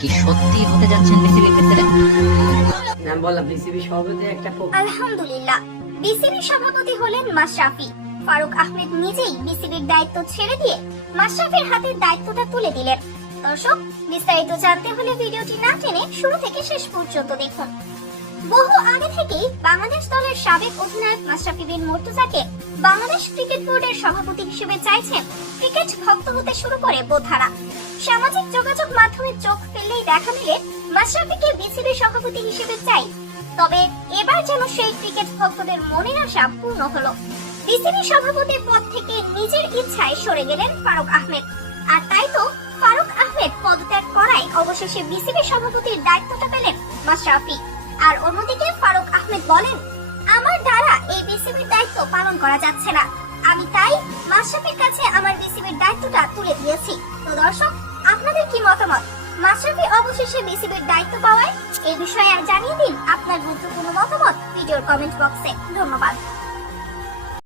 কি সত্যি হতে যাচ্ছেন বিসিবি প্রেসিডেন্ট? না বললাম বিসিবি সভাপতি একটা আলহামদুলিল্লাহ, বিসিবি সভাপতি হলেন মাশরাফি। ফারুক আহমেদ নিজেই বিসিবির দায়িত্ব ছেড়ে দিয়ে মাশরাফির হাতে দায়িত্বটা তুলে দিলেন। দর্শক, বিস্তারিত জানতে হলে ভিডিওটি না টেনে শুরু থেকে শেষ পর্যন্ত দেখুন। বহু আগে থেকেই বাংলাদেশ দলের সাবেক অধিনায়ক মাশরাফি বিন মুর্তজাকে বাংলাদেশ ক্রিকেট বোর্ডের সভাপতি হিসেবে চাইছেন ক্রিকেট ভক্ত হতে শুরু করে বোধারা। সামাজিক যোগাযোগ মাধ্যমে চোখ ফেললেই দেখা মিলে মাশরাফিকে বিসিবি সভাপতি হিসেবে চাই। তবে এবার যেন সেই ক্রিকেট ভক্তদের মনের আশা পূর্ণ হলো। বিসিবি সভাপতির পদ থেকে নিজের ইচ্ছায় সরে গেলেন ফারুক আহমেদ। আর তাই তো ফারুক আহমেদ পদত্যাগ করায় অবশেষে বিসিবি সভাপতির দায়িত্বটা পেলেন মাশরাফি। আর অন্যদিকে ফারুক আহমেদ বলেন, আমার দ্বারা এই বিসিবির দায়িত্ব পালন করা যাচ্ছে না, আমি তাই মাশরাফির কাছে আমার বিসিবির দায়িত্বটা তুলে দিয়েছি। তো দর্শক, আপনাদের কি মতামত? মাশরাফি অবশেষে বিসিবির দায়িত্ব পাওয়ায় এই বিষয়ে জানিয়ে দিন আপনার গুরুত্বপূর্ণ মতামত ভিডিওর কমেন্ট বক্সে। ধন্যবাদ।